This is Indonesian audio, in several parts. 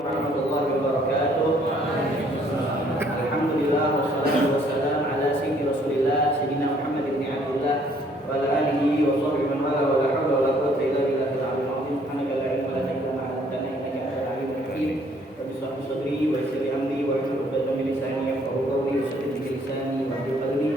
warahmatullahi wabarakatuh. Alhamdulillah wassalatu wassalam ala sayyidi Rasulillah sayyidina Muhammad ibn Abdullah wa ala alihi wa sahbihi man wala wa la hawla wa la quwwata illa billahil aliyyil azim. Subhanaka la ilma lana illa ma 'allamtana innaka antal alimul hakim. Rabbi shrah li sadri wa yassir li amri wa hlul 'uqdatam min lisani yafqahu qawli wa saddid bi lisani wa hdil qalbi.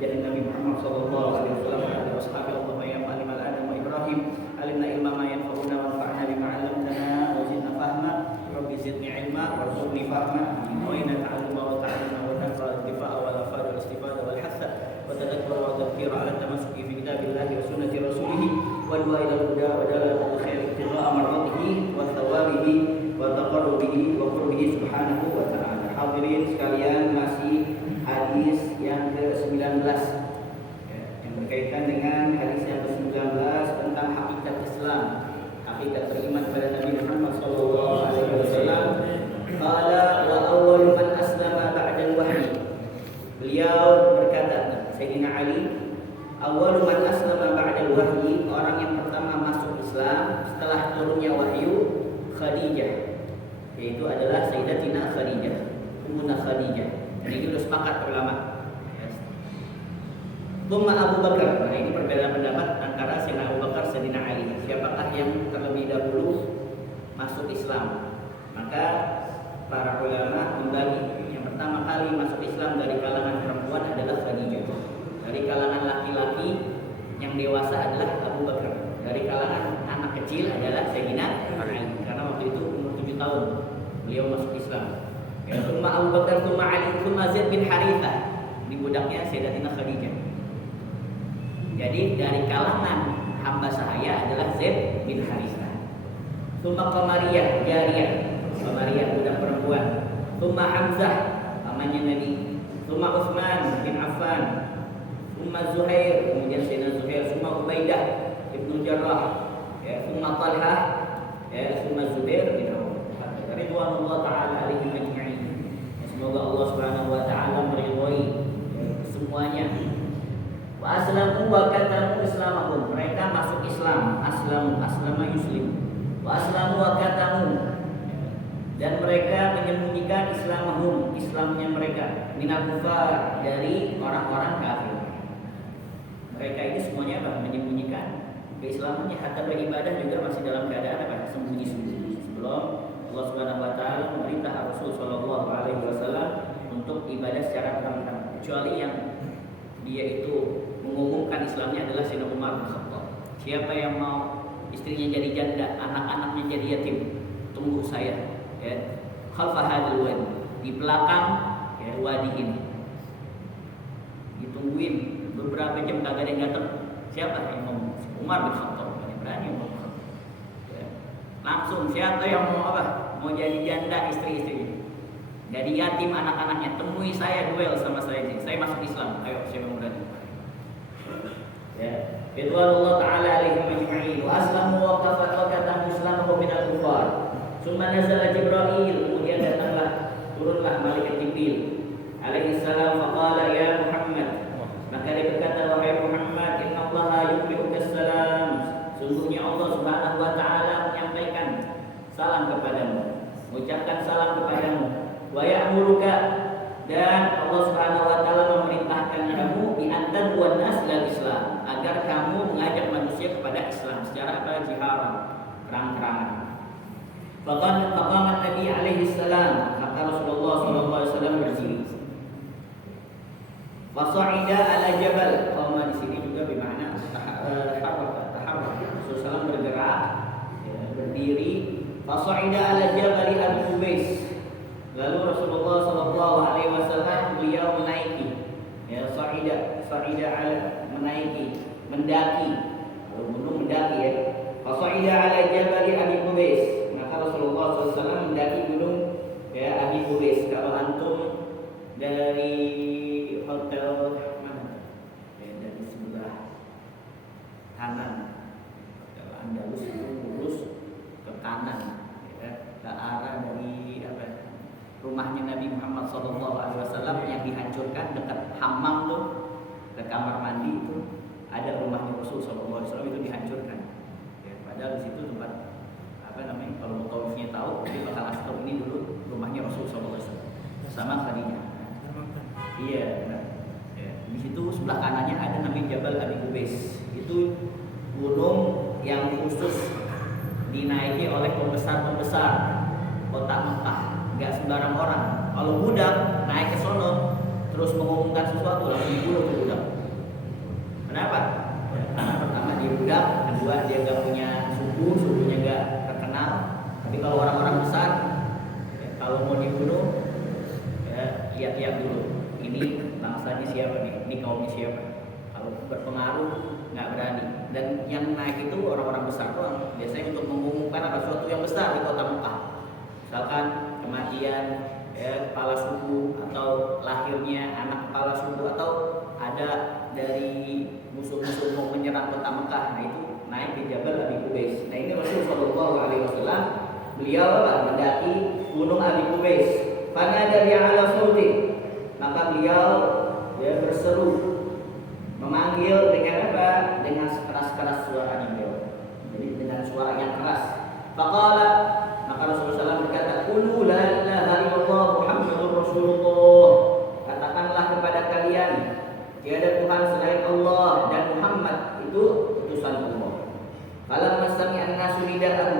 Jadi Nabi Muhammad sallallahu alaihi wasallam wa ashabihi Allahumma ya ma'alim al-adam wa Ibrahim alimna ilma ma yanfa'una wa anfa'na bima 'allamtana wa zidna fahma. Rabbi zidni ilma warzuqni fahma wa inna ta'alluma wa ta'alluma wa naf'a al-difa'a wal afad wal istifada wal hasa wa tadabbur wa tadhkir ala tamassuki fi kitabillahi wa sunnati rasulih wa du'a ila al-huda wa dalal khair ibtigha'a marratihi wa thawabihi wa taqarrubihi wa qurbihi subhanahu wa ta'ala. Hadirin sekalian, masih hadis yang ke-19 yang berkaitan dengan hadis yang ke-19 tentang hakikat Islam, hakikat beriman kepada Nabi Muhammad sallallahu alaihi wasallam. Qala wa awwalu man aslama ba'da al-wahyi. Beliau berkata, Sayyidina Ali, awwalu man aslama ba'da al-wahyi, orang yang pertama masuk Islam setelah turunnya wahyu, Khadijah, yaitu adalah Sayyidatina Khadijah, Ummuna Khadijah. Dan ini sudah sepakat ulama. Tsumma Abu Bakar. Nah, ini perbedaan pendapat antara Sayyidina Abu Bakar dan Sayyidina Ali. Siapakah yang terlebih dahulu masuk Islam? Maka para ulama membagi. Yang pertama kali masuk Islam dari kalangan perempuan adalah Khadijah. Dari kalangan laki-laki yang dewasa adalah Abu Bakar. Dari kalangan anak kecil adalah Sayyidina Ali. Karena waktu itu umur 7 tahun beliau masuk Islam. Ya, tsumma Abu Bakar, tsumma Ali, tsumma Zaid bin Harithah. Ini budaknya Sayyidatina Khadijah. Jadi dari kalangan hamba sahaya adalah Zaid bin Harithah. Tsumma Qamariyah, Jariyah, Qamariyah budak perempuan. Tsumma Hamzah, pamannya Nabi. Tsumma Utsman bin Affan. Tsumma Zuhair, kemudian Sayyidina Zuhair. Tsumma Ubaidah ibnu Jarrah. Ya, tsumma Talhah, ya, tsumma Zubair bin Awf. Ridwanullah taala alaihim ajma'in. Semoga Allah Subhanahu wa taala meridhai semuanya. Wa aslamu wa katamu islamahum. Mereka masuk Islam, aslama yuslim. Wa aslamu wa katamu. Dan mereka menyembunyikan islamahum, Islamnya mereka, minal kufar, dari orang-orang kafir. Mereka ini semuanya apa? Menyembunyikan keislamannya, hatta beribadah juga masih dalam keadaan apa? Sembunyi-sembunyi. Sebelum Allah Subhanahu wa taala memerintah Rasul sallallahu alaihi wasallam untuk ibadah secara terang-terangan, kecuali yang dia itu mengumumkan Islamnya adalah Sayyidina Umar bin Khattab. Siapa yang mau istrinya jadi janda, anak-anaknya jadi yatim, tunggu saya, ya, khalfa hadal wadi, di belakang, ya, wadi ini. Ditungguin beberapa jam kagak ada yang datang. Siapa yang ngomong? Umar bin Khattab. Berani ngomong. Langsung siapa yang mau apa? Mau jadi janda istri-istrinya, jadi yatim anak-anaknya, temui saya, duel sama saya. Saya masuk Islam. Ayo, siapa yang berani? Ya, ridwanullah taala alaihim ajma'in. Wa aslamu wa katamu islamahu minal kufar. Tsumma nazala Jibril, kemudian turunlah malaikat Jibril alaihi salam, faqala ya Muhammad. Maka dia berkata, wahai Muhammad, innallaha yuqri'ukas salam. Sungguhnya Allah Subhanahu wa taala menyampaikan salam kepadamu, mengucapkan salam kepadamu. Wa ya'muruka, dan Allah Subhanahu wa taala memerintahkan kamu bi antan wan nas lil Islam, agar kamu mengajak manusia kepada Islam secara apa? Jiharan, terang-terangan. Faqama Nabi alaihi salam, maka Rasulullah sallallahu alaihi wasallam berdiri. Fasa'ida ala jabal, qama di sini juga bermakna taharraka. Rasulullah bergerak, ya, berdiri. Fasa'ida ala jabal Abi Qubais. Lalu Rasulullah sallallahu alaihi wasallam beliau menaiki, ya, sa'ida ala, menaiki, mendaki, gunung mendaki, ya. Fasa'ida ala jabal Abi Qubais. Maka Rasulullah SAW mendaki gunung, ya, Abi Qubais. Kalau antum dari hotel mana? Ya, dari sebelah kanan. Kalau Andalus itu lurus ke kanan, ya, ke arah dari apa? Rumahnya Nabi Muhammad SAW yang dihancurkan dekat hammam tuh, ke kamar mandi itu ada rumahnya Rasul SAW itu dihancurkan. Ya, padahal di situ tempat apa namanya? Kalau mutawifnya tahu, dia bakal kasih tahu ini Qubais. Itu gunung yang khusus dinaiki oleh pembesar-pembesar kota Mekah. Enggak sembarang orang. Kalau budak naik ke sono terus mengumumkan sesuatu langsung dibunuh tuh budak. Kenapa? Ya, karena pertama dia budak, kedua dia gak punya suku, sukunya gak terkenal. Tapi kalau orang-orang besar, ya, kalau mau dibunuh, ya, lihat-lihat dulu. Ini bangsanya siapa nih? Ini kaumnya siapa? Kalau berpengaruh nggak berani. Dan yang naik itu orang-orang besar doang. Biasanya untuk mengumumkan apa sesuatu yang besar di kota Mekah. Misalkan kematian ya, kepala suku atau lahirnya anak kepala suku atau ada dari musuh-musuh mau menyerang kota Mekah. Nah itu naik di Jabal Abi Qubais. Nah ini Rasulullah SAW beliau mendaki gunung Abi Qubais. Fanada bi'ala sauti, maka beliau ya, berseru memanggil dengan apa? Dengan sekeras-keras suaranya beliau. Jadi dengan suara yang keras. Faqala, maka Rasulullah SAW berkata, "Qulu la ilaha illallah Muhammadur Rasulullah." Katakanlah kepada kalian, tiada Tuhan selain Allah dan Muhammad itu utusan Allah. Falamma sami'a an-nasu nida'ahu,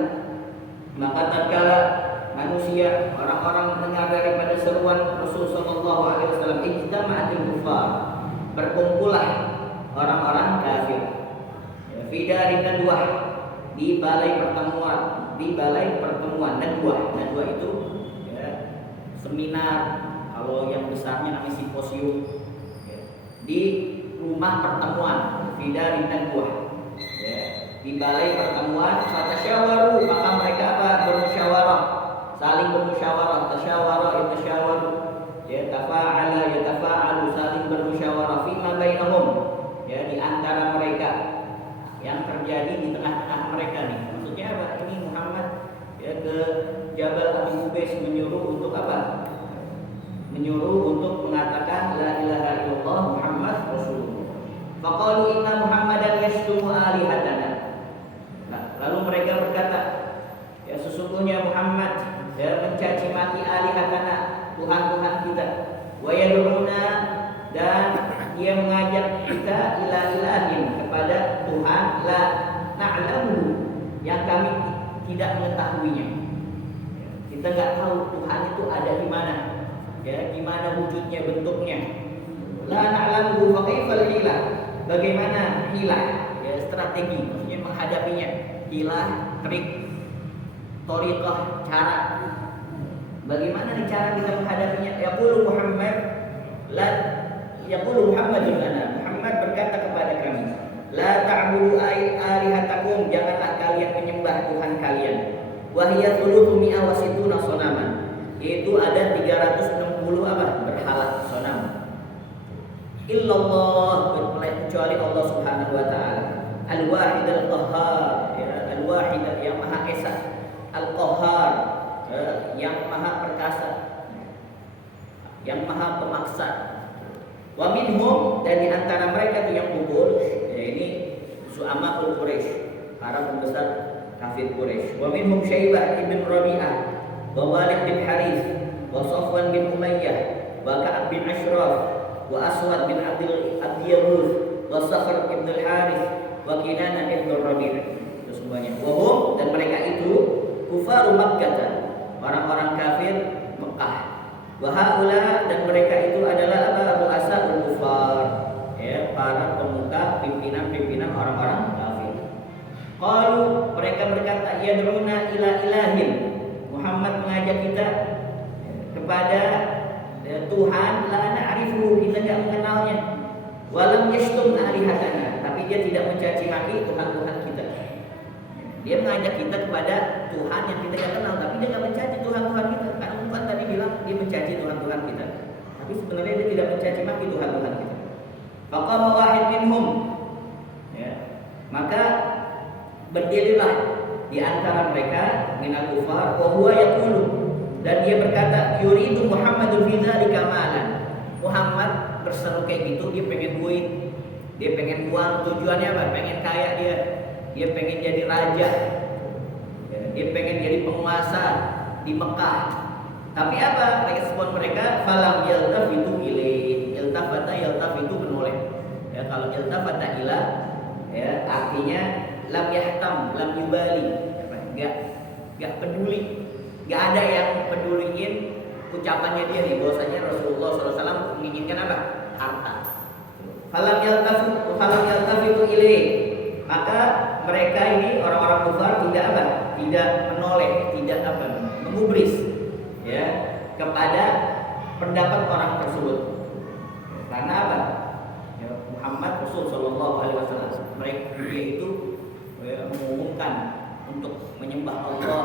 maka tatkala manusia, orang-orang mendengar daripada seruan Rasul sallallahu alaihi wasallam, ijtama'atil kuffar, berkumpullah orang-orang kafir. Ya, fi darin nadwah, di balai pertemuan nadwah itu ya, seminar, kalau yang besarnya namanya simposium. Ya, di rumah pertemuan, fi darin nadwah. Ya, di balai pertemuan, fatasyawaru, maka mereka apa? Bermusyawarah, saling bermusyawarah, tasyawara yatasyawaru, ya tafa'ala yatafa'alu, saling bermusyawarah fima bainahum, ya di antara mereka, yang terjadi di tengah-tengah mereka nih. Maksudnya apa? Ini Muhammad ya ke Jabal Abi Qubais menyuruh untuk apa? Menyuruh untuk mengatakan la ilaha illallah Muhammad Rasulullah. Faqalu inna Muhammadan yashtumu alihatana. Lalu mereka berkata, ya sesungguhnya Muhammad ya mencaci maki alihatana, Tuhan-Tuhan kita, wa yad'una, dan dia mengajak kita ila ilahin, kepada Tuhan la na'lamu, yang kami tidak mengetahuinya. Kita nggak tahu Tuhan itu ada di mana, ya gimana wujudnya, bentuknya. La na'lamu fa kaifal hilah, bagaimana hilah, ya strategi, maksudnya menghadapinya. Hilah, trik, thariqah, cara. Bagaimana nih cara kita menghadapinya? Yaqulu Muhammad lana. Muhammad berkata kepada kami, la ta'budu alihatakum, janganlah kalian menyembah Tuhan kalian. Wa hiya thuluthu mi'a wa situna sonaman, yaitu ada 360 apa? Berhala sonam. Illallah, kecuali Allah Subhanahu wa taala. Al-Wahid al-Qahhar, ya, Al-Wahid yang Maha Esa, Al-Qahhar, yang Maha Perkasa, yang Maha Pemaksa. Wa minhum, dan di antara mereka itu yang kubur, ya ini Su'ama'ul Quraisy, para pembesar kafir Quraisy. Wa minhum Syaibah ibn Rabi'ah, wa Walid bin Harith, wa Safwan bin Umayyah, wa Ka'ab bin Ashraf, wa Aswad bin Abdul Yaghuth, wa Sakhr ibn al-Harith, wa Kinana ibn Rabi'. Itu semuanya. Wahum, dan mereka itu kufaru Makkah, orang-orang kafir Mekah. Wa haula, dan mereka itu adalah ru'asaul kufar, ya para pemuka, pimpinan-pimpinan orang-orang kafir. Qalu, mereka berkata, yad'una ila ilahin, Muhammad mengajak kita kepada Tuhan la na'rifu, kita tidak mengenalnya. Walam yashtum alihatana, tapi dia tidak mencaci maki Tuhan-Tuhan kita. Dia mengajak kita kepada Tuhan yang kita tidak kenal, tapi dia tidak mencaci Tuhan-Tuhan kita. Karena Tuhan tadi bilang dia mencaci Tuhan-Tuhan kita, tapi sebenarnya dia tidak mencaci maki Tuhan-Tuhan kita. Faqama wahid minhum, ya, maka berdirilah di antara mereka minal kufar, wa huwa yaqulu, dan dia berkata, yuridu Muhammadun fi dzalika malan. Muhammad berseru kayak gitu, dia pengen duit, dia pengen uang. Tujuannya apa? Pengen kaya dia pengen jadi raja, dia pengen jadi penguasa di Mekah. Tapi apa respon mereka? Falam yaltafitu ilaih, yaltafitu menoleh. Ya, kalau yaltafata ila Ya, artinya lam yahtam, lam yubali. Enggak peduli. Enggak ada yang peduliin ucapannya dia nih bahwasanya Rasulullah SAW menginginkan apa? Harta. Falam yaltafitu ilaih. Maka mereka ini orang-orang kufar tidak apa? Tidak menoleh, tidak apa? Mengubris ya kepada pendapat orang tersebut. Karena apa? Ya, Muhammad Rasul Shallallahu Alaihi Wasallam mereka itu mengumumkan untuk menyembah Allah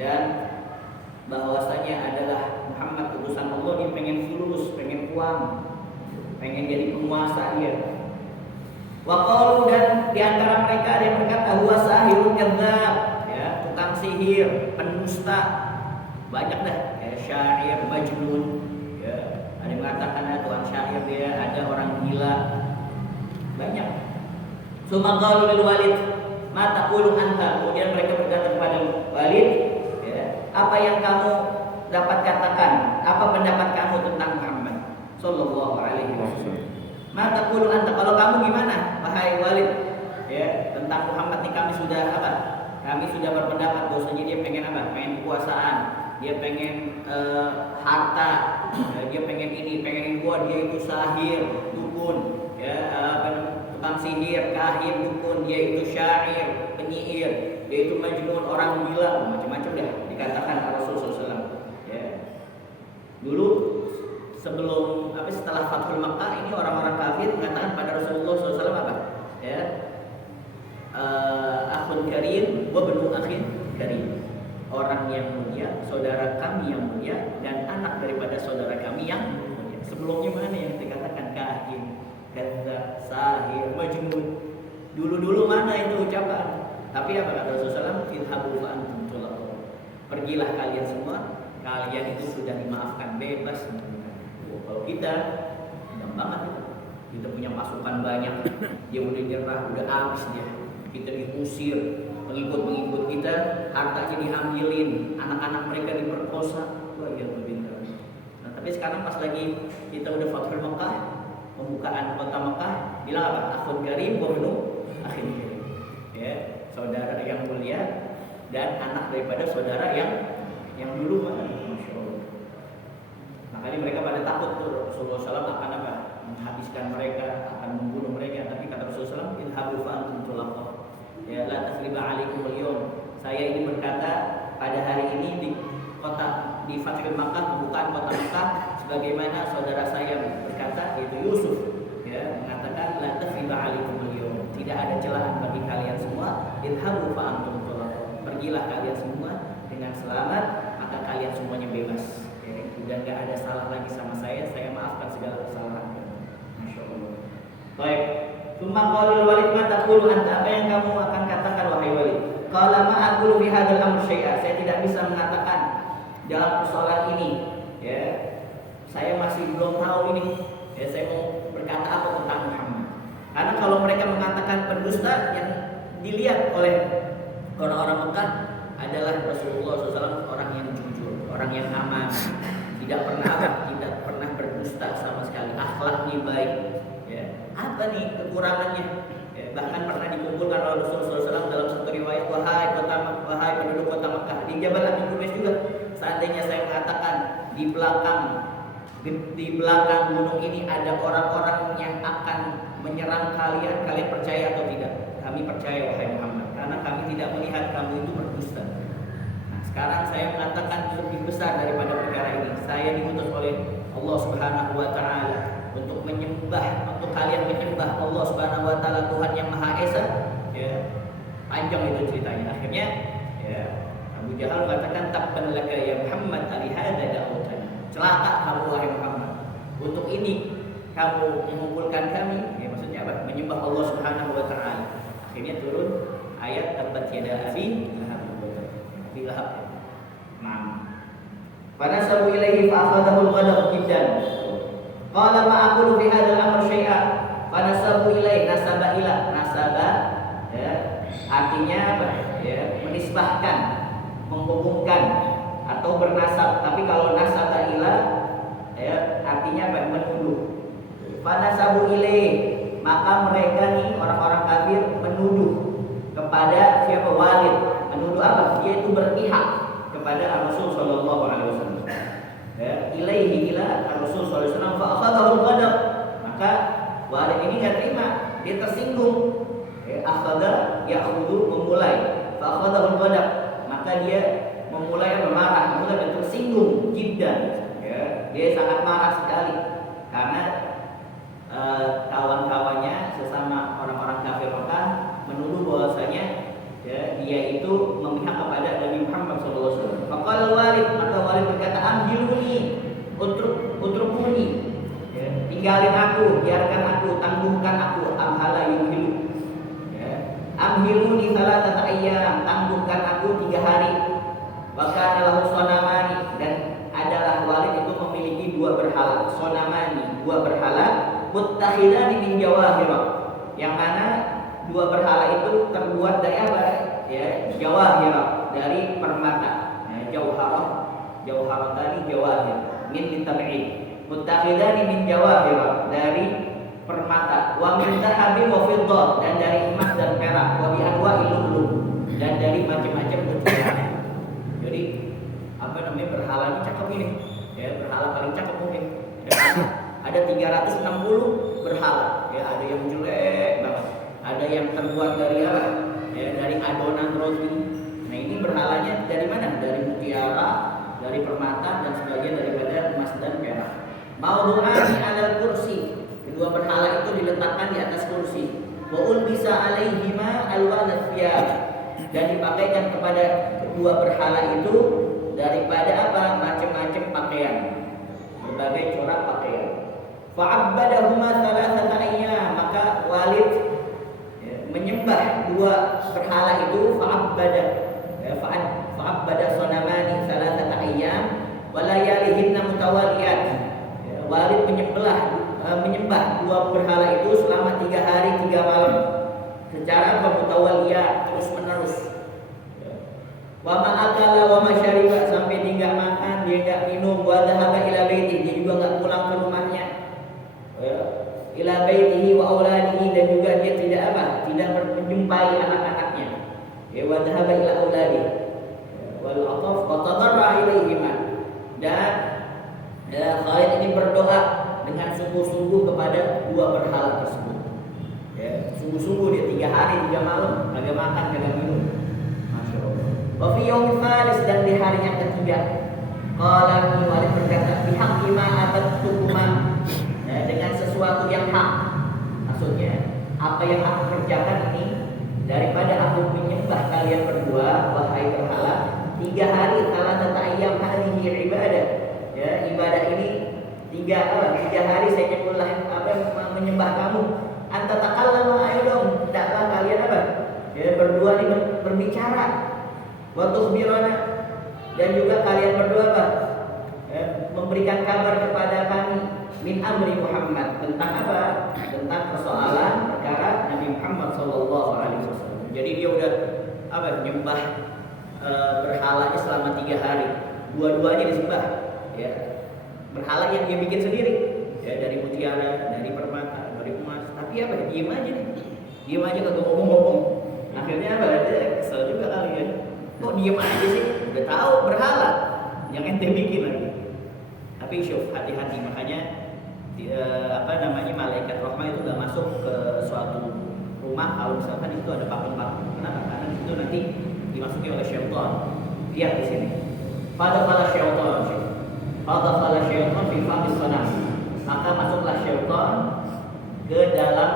dan bahwasanya adalah Muhammad utusan Allah. Dia pengen fulus, pengen uang, pengen jadi penguasa dia. Waqalu, dan diantara mereka ada yang berkata huwa sahirun kadzdzab, ya, tukang sihir, pendusta. Banyak dah, ya, syair, majnun, ya. Ada yang mengatakan ada tukang syair dia, ada orang gila. Banyak. Summa qalu lil Walid, ma taqulu anta? Kemudian mereka berkata kepada Walid, ya, apa yang kamu dapat katakan? Apa pendapat kamu tentang Muhammad sallallahu alaihi wasallam? Ma taqulu anta? Kalau kamu gimana, wahai Walid? Ya, tentang Muhammad ini kami sudah apa? Kami sudah berpendapat bahwasanya dia pengen apa? Pengen kekuasaan, dia pengen harta, ya, dia pengen ini, pengen gua, dia itu sahir, dukun, ya, tukang sihir, kahin, dukun, dia itu syair, penyair, dia itu majnun, orang gila, macam-macam dah dikatakan Rasulullah SAW. Ya. Dulu sebelum setelah Fathul Makkah ini orang-orang kafir mengatakan pada Rasulullah SAW apa? Ya, akhun karim wa benu akhin karim, orang yang mulia, saudara kami yang mulia, dan anak daripada saudara kami yang mulia. Sebelumnya mana yang dikatakan kahin, kadzdzab, sahir, majnun? Dulu-dulu mana itu ucapan? Tapi apa kata Rasulullah SAW? Idhabu fa antum tulaqun. Pergilah kalian semua, kalian itu sudah dimaafkan, bebas. Kalau kita gampang banget itu. Kita punya masukan banyak, dia udah nyerah, udah habis dia. Kita diusir, pengikut-pengikut kita hartanya diambilin, anak-anak mereka diperkosa. Wah, ya benar. Nah, tapi sekarang pas lagi kita udah Fathul Makkah, pembukaan kota Makkah, bilang apa? Akhun karim wa benu akhin karim. Ya, saudara yang mulia dan anak daripada saudara yang dulu mana? Masya Allah. Makanya mereka pada takut tuh Rasulullah SAW akan apa? Menghabiskan mereka, akan membunuh mereka. Tapi kata Rasulullah SAW, idhabu fa antum tulaqun. Ya, la tasriba alaikum al-yawm. Saya ini berkata pada hari ini di Fathul Makkah, pembukaan kota Makkah, sebagaimana saudara saya berkata, yaitu Yusuf, ya, mengatakan la tasriba alaikum al-yawm. Tidak ada celaan bagi kalian semua. Idhabu fa antum tulaqun. Pergilah kalian semua dengan selamat, maka kalian semuanya bebas. Ya, dan gak ada salah lagi sama saya maafkan segala kesalahan. Masya Allah. Baik. Summa qala Walid, ma taqulu anta? Apa yang kamu akan katakan wahai Walid? Qala ma aqulu fi hadzal amr syai'a. Saya tidak bisa mengatakan dalam persoalan ini. Ya. Saya masih belum tahu ini. Ya, saya mau berkata apa tentang Muhammad. Karena kalau mereka mengatakan pendusta, yang dilihat oleh orang-orang Mekah adalah Rasulullah SAW orang yang jujur, orang yang aman, tidak pernah berdusta sama sekali, akhlaknya baik. Ya. Apa nih kekurangannya? Ya, bahkan pernah dikumpulkan oleh Rasulullah SAW dalam satu riwayat, wahai penduduk kota Mekah, di Jabal Abi Qubais juga, seandainya saya mengatakan di belakang gunung ini ada orang-orang yang akan menyerang kalian percaya atau tidak? Kami percaya wahai Muhammad, karena kami tidak melihat kamu itu berdusta. Nah, sekarang saya mengatakan lebih besar daripada perkara ini. Saya diutus oleh Allah Subhanahu wa taala untuk kalian menyembah Allah Subhanahu wa taala, Tuhan yang Maha Esa. Ya. Panjang itu ceritanya. Akhirnya ya, Abu Jahal mengatakan tabban laka ya Muhammad ali hadza da'utana. Celaka kamu wahai Muhammad. Untuk ini kamu mengumpulkan kami. Ya, maksudnya apa? Menyembah Allah Subhanahu wa taala. Akhirnya turun ayat tabbat yada abi lahab. Nah. Fanasabu ilaihi fa akhadahu al-ghadab jiddan. Qala ma aqulu fi hadzal amr syai'a. Fanasabu ilaihi, nasaba, ya, artinya apa? Ya, menisbahkan, menghubungkan atau bernasab. Tapi kalau nasaba ila, ya, artinya apa? Menuduh. Fanasabu ilaihi, maka mereka nih orang-orang kafir menuduh kepada siapa? Walid. Menuduh apa? Dia itu berpihak kepada Rasul sallallahu alaihi wasallam. Ya, ilaihi ila Rasul sallallahu alaihi wasallam fa akhadahu al-ghadab. Maka Walid ini enggak terima, dia tersinggung. Ya, akhadha ya'khudhu memulai. Fa akhadahu al-ghadab. Maka dia memulai marah, mulai dan tersinggung jiddan. Ya, dia sangat marah sekali karena kawan-kawannya sesama orang-orang kafir Mekah menuduh bahwasanya ya, dia itu memihak kepada Nabi Muhammad SAW. Faqala Walid, maka Walid berkata, amhiluni, utrukuni, ya, tinggalin aku, biarkan aku, tangguhkan aku, amhala yumhilu, ya, amhiluni salatata ayyam, tangguhkan aku 3 hari. Maka adalah sonamani, dan adalah Walid itu memiliki 2 berhala, sonamani, 2 berhala, muttakhidani min jawahir, yang mana 2 berhala itu terbuat dari apa? Ya, jawahir, dari permata. Ya, jauharah tadi jawahir, min ditab'id. Muttakhidani min jawahir, dari permata. Wa min dhahabin wa fiddah, dan dari emas dan perak. Wa bi anwa'il lu'lu', dan dari macam-macam bentuknya. Jadi apa namanya, berhala ini cakep ini. Ya, berhala paling cakep mungkin. Ya, ada 360 berhala. Ya, ada yang jelek banget. Ada yang terbuat dari apa? Ya, dari adonan roti. Nah, ini berhalanya dari mana? Dari mutiara, dari permata, dan sebagian daripada emas dan perak. Maudu'ani 'alal kursi. Kedua berhala itu diletakkan di atas kursi. Wa ulbisa 'alaihima alwanat thiyab. Dan dipakaikan kepada kedua berhala itu daripada apa? Macam-macam pakaian. Berbagai corak pakaian. Fa'abbadahuma thalathata ayyam, maka Walid menyembah 2 berhala itu. Fa'abbada sonamani thalathata ayyam wa layalihinna mutawaliyat. Walid menyembah 2 berhala itu selama 3 hari 3 malam secara mutawaliyat, terus menerus. Wa ma akala wa ma syariba, sampai dia enggak makan, dia enggak minum. Wa dhahaba ila baiti, dia juga enggak pulang ke rumahnya. Ila baitihi wa auladihi, dan juga dia tidak apa? Tidak menjumpai anak-anaknya. Ya, wa dhahaba ila auladihi wal ataf wa tadarra ilaihima. Dan Khalid ini berdoa dengan sungguh-sungguh kepada 2 berhala tersebut. Ya, sungguh-sungguh dia 3 hari 3 malam kagak makan, kagak minum. Masya Allah. Wa fi yaumil thalits, dan di hari yang ketiga, qala Walid berkata, bihaqqi ma atattukuma, dengan sesuatu yang hak. Maksudnya, apa yang aku kerjakan ini daripada aku menyembah kalian berdua, wahai berhala, 3 hari, thalathata ayyam hadhihi ibadah. Ya, ibadah ini 3 hari saya menyembah kamu. Anta takallama, ayo dong, hendaklah kalian apa? Ya, berdua ini berbicara. Wa tukhbirana, dan juga kalian berdua apa? Ya, memberikan kabar kepada kami min amri Muhammad, tentang apa? Tentang persoalan perkara Nabi Muhammad sallallahu alaihi wasallam. Jadi dia udah apa? Menyembah berhalanya selama 3 hari. Dua-duanya disembah. Ya. Berhala yang dia bikin sendiri. Ya, dari mutiara, dari permata, dari emas. Tapi apa? Diam aja nih. Diam aja, kagak ngomong-ngomong. Akhirnya apa? Dia kesel juga kali ya. Kok diam aja sih? Udah tahu berhala yang ente bikin lagi. Tapi syuf, hati-hati, makanya malaikat rahmah itu gak masuk ke suatu rumah kalau misalkan itu ada patung-patung. Kenapa? Karena itu nanti dimasuki oleh syaitan. Lihat di sini. Fadakhala syaitan fi fahis sanam. Maka masuklah syaitan ke dalam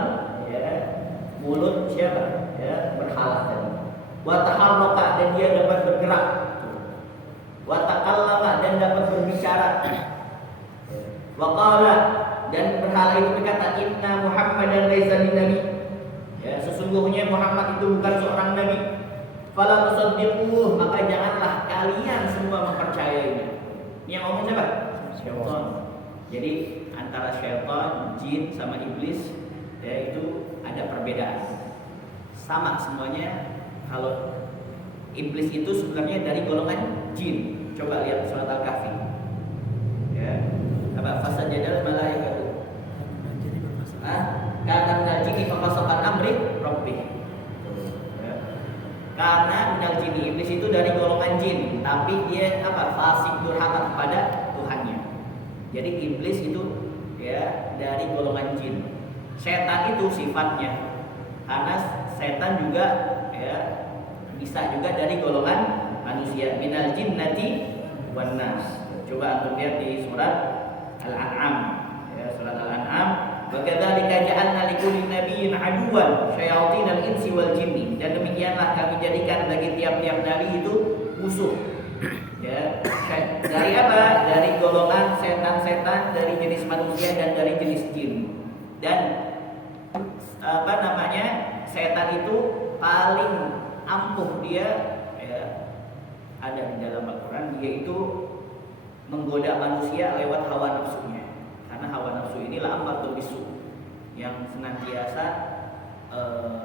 mulut siapa? Ya, berhala tadi. Wa taharraka, dan dia dapat bergerak. Wa takallama, dan dapat berbicara. Wa qala, dan berhala itu berkata, inna Muhammadan laisa min nabi. Ya, sesungguhnya Muhammad itu bukan seorang nabi. Fala tusaddiquh, maka janganlah kalian semua mempercayainya. Ini yang ngomong siapa? Syaitan. Jadi antara syaitan, jin sama iblis ya itu ada perbedaan. Sama semuanya. Kalau iblis itu sebenarnya dari golongan jin. Coba lihat surat Al-Kahfi. Ya. Apa fasajadal malaikatu? Karena Karena minal jinni, iblis itu dari golongan jin, tapi dia apa? Fasik, durhaka kepada Tuhannya. Jadi iblis itu ya dari golongan jin. Setan itu sifatnya, karena setan juga ya bisa juga dari golongan manusia. Minal jinnati wan nas. Coba antum lihat di surat Al-An'am, ya, surat Al-An'am. Wa kadzalika ja'alna likulli nabiyyin aduwan syayatinal insi wal jinni. Dan demikianlah kami jadikan bagi tiap-tiap nabi itu musuh. Ya, dari apa? Dari golongan setan-setan, dari jenis manusia dan dari jenis jin. Dan apa namanya? Setan itu paling ampuh dia ya, ada di dalam Al-Qur'an, yaitu menggoda manusia lewat hawa nafsunya. Karena hawa nafsu inilah ammarun bisu yang senantiasa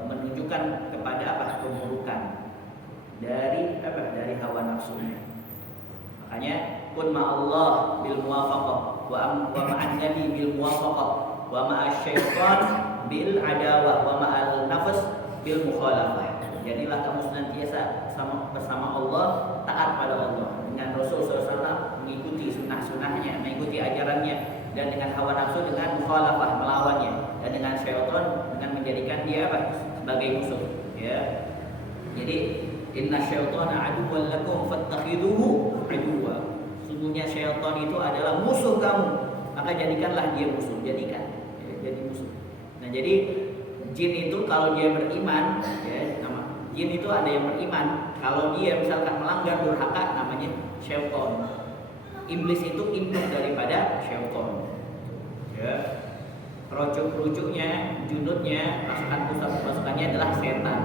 menunjukkan kepada apa? Keburukan dari apa? Dari hawa nafsunya. Makanya kun ma'allah bil muwafaqah wa ma'an nabi bil muwafaqah wa ma'asyaitan bil adawah wa ma'al nafs bil mukhalafah. Jadilah kamu senantiasa bersama Allah, taat pada Allah, dengan Rasul SAW mengikuti sunnah-sunnahnya, mengikuti ajarannya, dan dengan hawa nafsu dengan mukhalafah, melawannya, dan dengan syaitan dengan menjadikan dia apa? Sebagai musuh. Ya. Jadi inna syaitana aduwwan lakum fattakhiduhu aduwwa. Sungguhnya syaitan itu adalah musuh kamu, maka jadikanlah dia musuh. Jadikan ya, jadi musuh. Nah, jadi jin itu kalau dia beriman, ya, jin itu ada yang beriman. Kalau dia misalkan melanggar durhaka, namanya syaitan. Iblis itu induk daripada syaitan. Ya. Perucuk-perucuknya, junudnya, pasukannya adalah setan.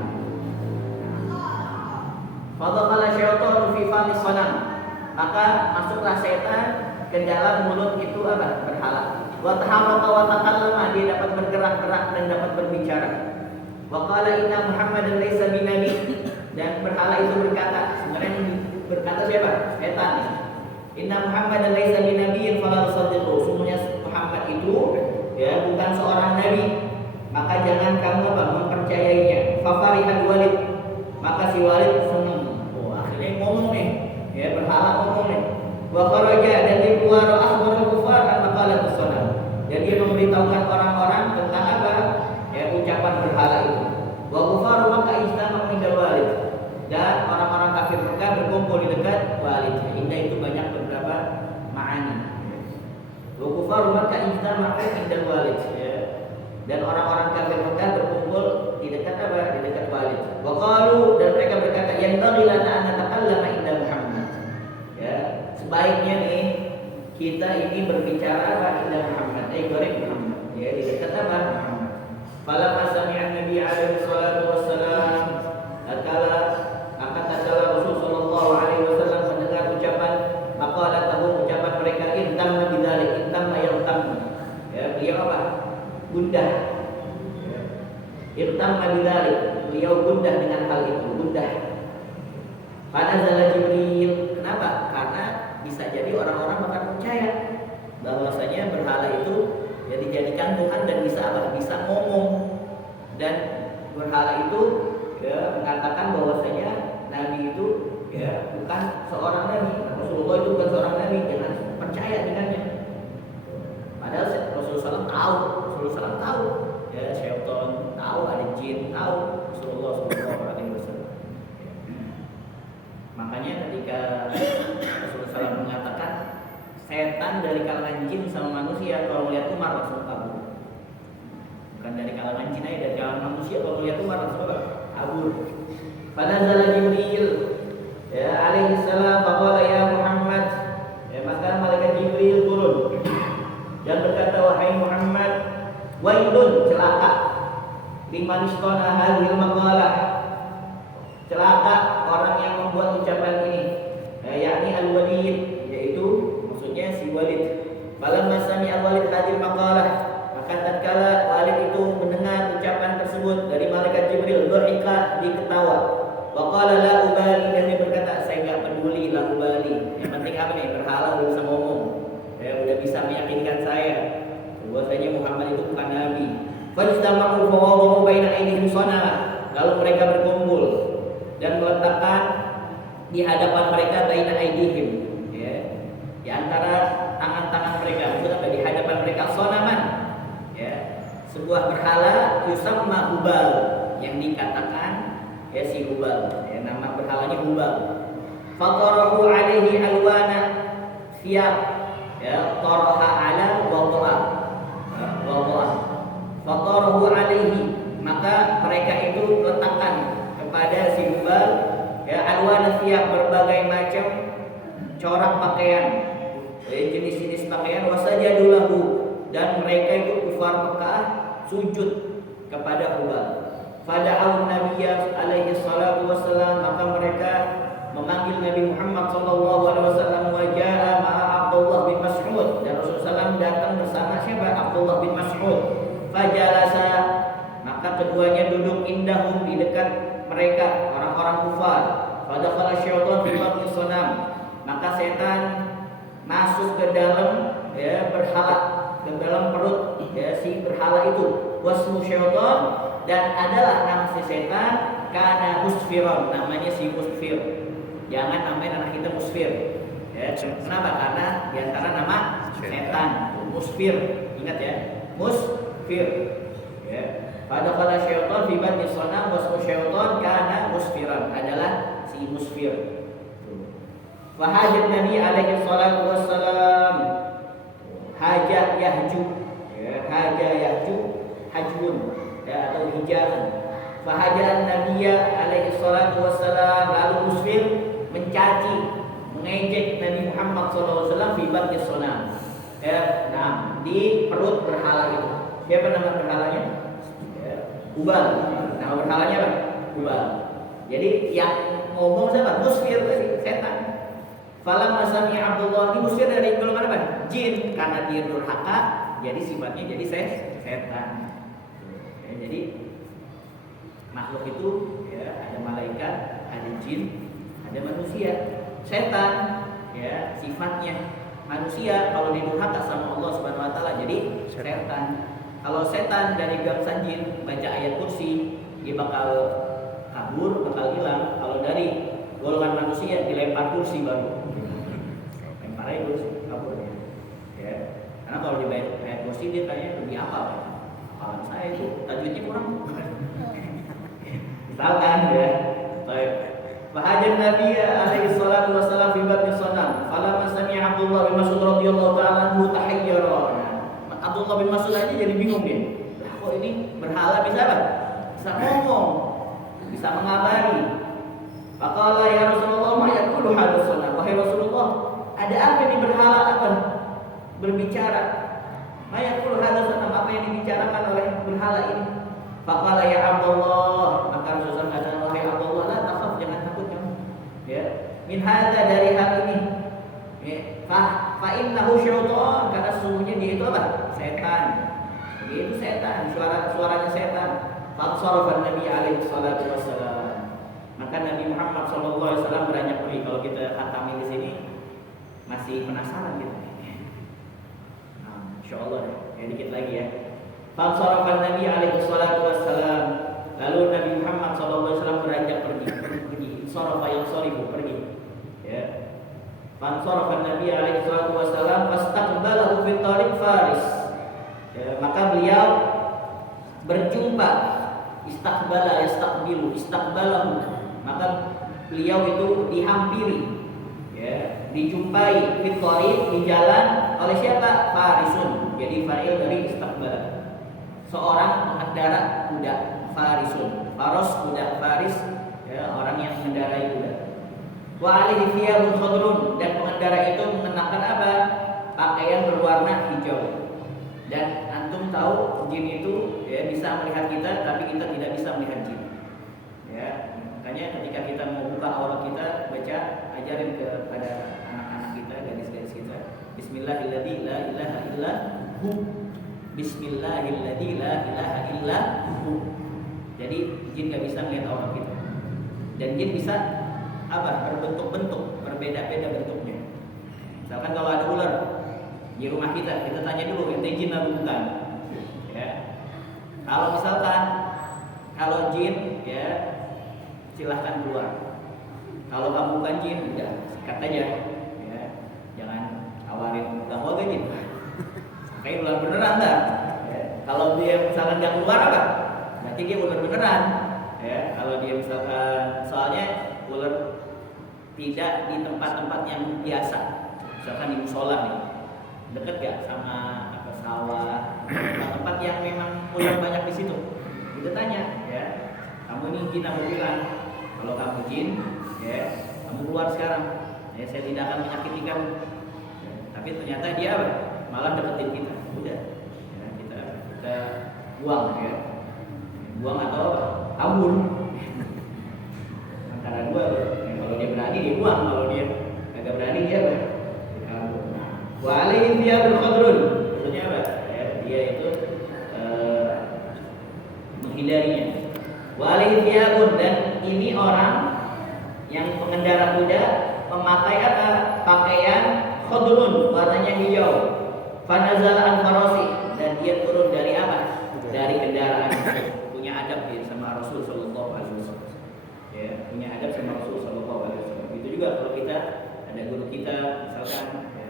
Fadakhala syaitanu fi famis sanam. Maka masuklah setan ke dalam mulut itu apa? Berhala. Wa taharraka wa takallama, dia dapat bergerak-gerak dan dapat berbicara. Wa qala inna Muhammadan laisa binabi, dan berhala itu berkata, sebenarnya berkata siapa? Setan. Inna Muhammadan laisa binabiyyin fala tusaddiqu. Sungguhnya Muhammad itu ya bukan seorang nabi, maka jangan kamu apa? Mempercayainya. Fa farihal Walid, maka si Walid senang. Oh, akhirnya ngomong nih. Ya, berhala ngomong nih. Wa kharaja, dan dia keluar akhbarul kufar an maqalatus sanam. Dan dia memberitahukan orang-orang tentang apa? Ya, ucapan berhala itu. Wa kufaru Makkah ijtama'u inda Walid, dan orang-orang kafir Mekah berkumpul di dekat Walid. Indah itu banyak beberapa ma'ani. Wa kufaru Makkah ijtama'u inda Walid, ya. Dan orang-orang kafir Mekah berkumpul di dekat apa? Di dekat Walid. Wa qalu, dan mereka berkata, yanbaghi lana an natakallama inda Muhammad. Ya, sebaiknya nih kita ini berbicara apa? Inda Muhammad, goreng Muhammad. Ya, di dekat apa? Muhammad. Falamma sami'a Nabi alaihi salatu wassalam, tatkala Rasul sallallahu alaihi wasallam mendengar ucapan maqalatahu, ucapan mereka, intamma bidzalik, intamma yartamma. Ya, beliau apa? Gundah. Irtamma bidzalik, beliau gundah dengan hal itu, gundah. Fanazala Jibril. Kenapa? Karena bisa jadi orang-orang akan percaya bahwasanya berhala itu ya dijadikan Tuhan dan bisa apa? Bisa ngomong. Dan berhala itu ya mengatakan bahwasanya Nabi itu ya bukan seorang nabi, Rasulullah itu bukan seorang nabi, jangan percaya dengannya. Padahal Rasulullah SAW tahu, ya syaitan tahu, ada jin tahu, Rasulullah SAW. Makanya ketika Rasulullah SAW mengatakan setan dari kalangan jin sama manusia, kalau melihat Umar langsung kabur. Bukan dari kalangan jin aja, dari kalangan manusia kalau melihat Umar langsung kabur. Fanazala Jibril ya alaihi salam faqala ya Muhammad, ya maka malaikat Jibril turun dan berkata, wahai Muhammad, wailun, celaka, liman istana hadhil maqalah, celaka orang yang membuat ucapan ini, yakni al-Walid, yaitu maksudnya si Walid. Falamma sami'a Walid hadhil maqalah, maka tatkala Walid itu mendengar ucapan tersebut dari malaikat Jibril, dhahika, diketawa. Wa qala la ubali, dan dia berkata, saya enggak peduli, la ubali. Yang penting apa nih? Berhala udah bisa ngomong. Ya udah bisa meyakinkan saya bahwasanya Muhammad itu bukan nabi. Fajtama'u fa wada'u baina aydihim sana. Lalu mereka berkumpul dan meletakkan letakkan di hadapan mereka baina aidihim, ya, di antara tangan-tangan mereka, maksudnya di hadapan mereka sonaman, ya, sebuah berhala yusamma Hubal, yang dikatakan ya si Hubal, ya, nama berhalanya Hubal. Fatarahu alaihi alwana siyab, ya, taraha ala wada'a, wada'a. Fatarahu alaihi, maka mereka itu letakkan kepada si Hubal, ya, alwana siyab, berbagai macam corak pakaian, ya, jenis-jenis pakaian, wasajadulahu, dan mereka itu kufar Mekah sujud kepada Hubal. Fada'u Nabiyya alaihi salatu wassalam, maka mereka memanggil Nabi Muhammad sallallahu alaihi wasallam, wa jaa ma'a Abdullah bin Mas'ud, dan Rasulullah SAW datang bersama siapa? Abdullah bin Mas'ud. Fajalasa, maka keduanya duduk indahum, di dekat mereka orang-orang kufar. Fadakhala syaitan fi batni sonam, maka setan masuk ke dalam, ya, berhala, ke dalam perut, ya, si berhala itu. Wasmu syaitan, dan adalah nama si setan kana musfiron, namanya si musfir. Jangan namain anak kita musfir, ya. Kenapa? Karena diantara nama setan musfir, ingat ya, musfir, ya. Pada kala syaitan fi batni sonam, wasmu syaitan kana musfiran, adalah si musfir. Fahajat Nabi alaihi salatu wassalam, hajat yahju, ya, haja yahju, hajun, ya, atau hijaban. Fahajat Nabi alaihi salatu wassalam, lalu musfir mencaci, mengejek Nabi Muhammad SAW fi batni sonam, ya, nah, di perut berhala itu. Siapa nama berhalanya? Hubal. Nama berhalanya apa? Hubal. Jadi yang ngomong siapa? Musfir tadi, setan. Falamma sami Abdullah, ini musfir dari golongan apa? Jin, karena dia durhaka, jadi sifatnya jadi setan. Ya, jadi makhluk itu, ya, ada malaikat, ada jin, ada manusia. Setan, ya, sifatnya manusia, kalau didurhaka sama Allah Subhanahu wa taala jadi setan. Kalau setan dari bangsa jin baca ayat kursi, dia bakal kabur, bakal hilang. Kalau dari golongan manusia dilempar kursi baru. Lempar aja kursi, kabur dia. Ya. Karena kalau dibaca ayat kursi dia tanya lebih apa? Apalan saya itu tajwidnya kurang. Misalkan, ya. Baik. Fahajan Nabi alaihi salatu wassalam fi batni sonam. Falamma sami'a Abdullah bin Mas'ud radhiyallahu ta'ala anhu tahayyara. Abdullah bin Mas'ud aja jadi bingung dia. Lah, kok ini berhala bisa apa? Bisa ngomong, bisa mengabari. Faqala ya Rasulullah, ma yaqulu hadha sonam. Wahai Rasulullah, ada apa ini berhala apa? Berbicara. Ma yaqulu hadha sonam, apa yang dibicarakan oleh berhala ini? Faqala ya Abdullah, maka Rasulullah kata, wahai Abdullah, la takhaf, jangan takut kamu. Ya, min hadza, dari hal ini. Ya, fa innahu syaitan, karena sesungguhnya dia itu apa? Setan. Dia itu setan, suaranya setan. Fansarafa Nabi alaihi salatu wassalam. Maka Nabi Muhammad sallallahu alaihi wasallam beranjak pergi. Kalau kita khatami di sini masih penasaran gitu. Nah, insyaallah ya, dikit lagi ya. Fansarafa Nabi alaihi salatu wassalam. Lalu Nabi Muhammad sallallahu alaihi wasallam beranjak pergi. Sarafa yang soribu, pergi. Ya. Fansarafa Nabi alaihi salatu wassalam fastaqbalahu fi tariq Faris. Ya, maka beliau berjumpa, istaqbala yastaqbilu, istaqbalahu, maka beliau itu dihampiri, ya, dijumpai fi tariq, di jalan, oleh siapa? Farisun. Jadi fa'il dari istaqbala, seorang pengendara kuda. Farisun, faros kuda, faris, ya, orang yang mengendarai kuda. Wa alaihi thiyabun khadrun, dan pengendara itu mengenakan apa? Pakaian berwarna hijau. Dan antum tahu jin itu, ya, bisa melihat kita, tapi kita tidak bisa melihat jin. Ya, makanya ketika kita mau buka aurat kita, baca, ajarin kepada anak-anak kita, gadis-gadis kita, Bismillahilladzi la ilaha illa hu. Bismillahilladzi la ilaha illa hu. Jadi jin gak bisa melihat aurat kita. Dan jin bisa apa? Berbentuk-bentuk, berbeda-beda bentuknya. Misalkan kalau ada ular di rumah kita tanya dulu, ente jin atau bukan? Ya. Kalau misalkan kalau jin, ya, silahkan keluar. bukan jin, udah sikat aja. Ya, jangan tawarin bahwa gak jin. Sampai ular beneran dah. Ya, kalau dia misalkan nggak keluar apa? Berarti dia ular beneran. Ya, kalau dia misalkan soalnya ular tidak di tempat-tempat yang biasa, misalkan di musola nih, deket gak sama apa sawah, tempat yang memang ular banyak di situ. Kita tanya, ya, kamu ini jin apa bukan? Kalau kamu jin, ya, kamu keluar sekarang. Ya, saya tidak akan menyakiti kamu. Ya, tapi ternyata dia apa? Malah deketin kita. Udah, ya, kita buang, ya, buang atau apa? Kabur. Antara dua, ya, kalau dia berani dia buang, kalau dia agak berani dia apa? Kabur. Wa alaihim dia berkhadrun. Maksudnya apa? Ya, dia itu menghindarinya. Wa alaihim thiyabun, dan ini orang yang pengendara kuda memakai apa? Pakaian khadrun, warnanya hijau. Fanazala an farasi, dan dia turun dari apa? Dari kendaraan. Punya adab dia sama Rasul sallallahu alaihi wasallam. Ya, punya adab sama Rasul sallallahu alaihi wasallam. Itu juga kalau kita ada guru kita misalkan, ya,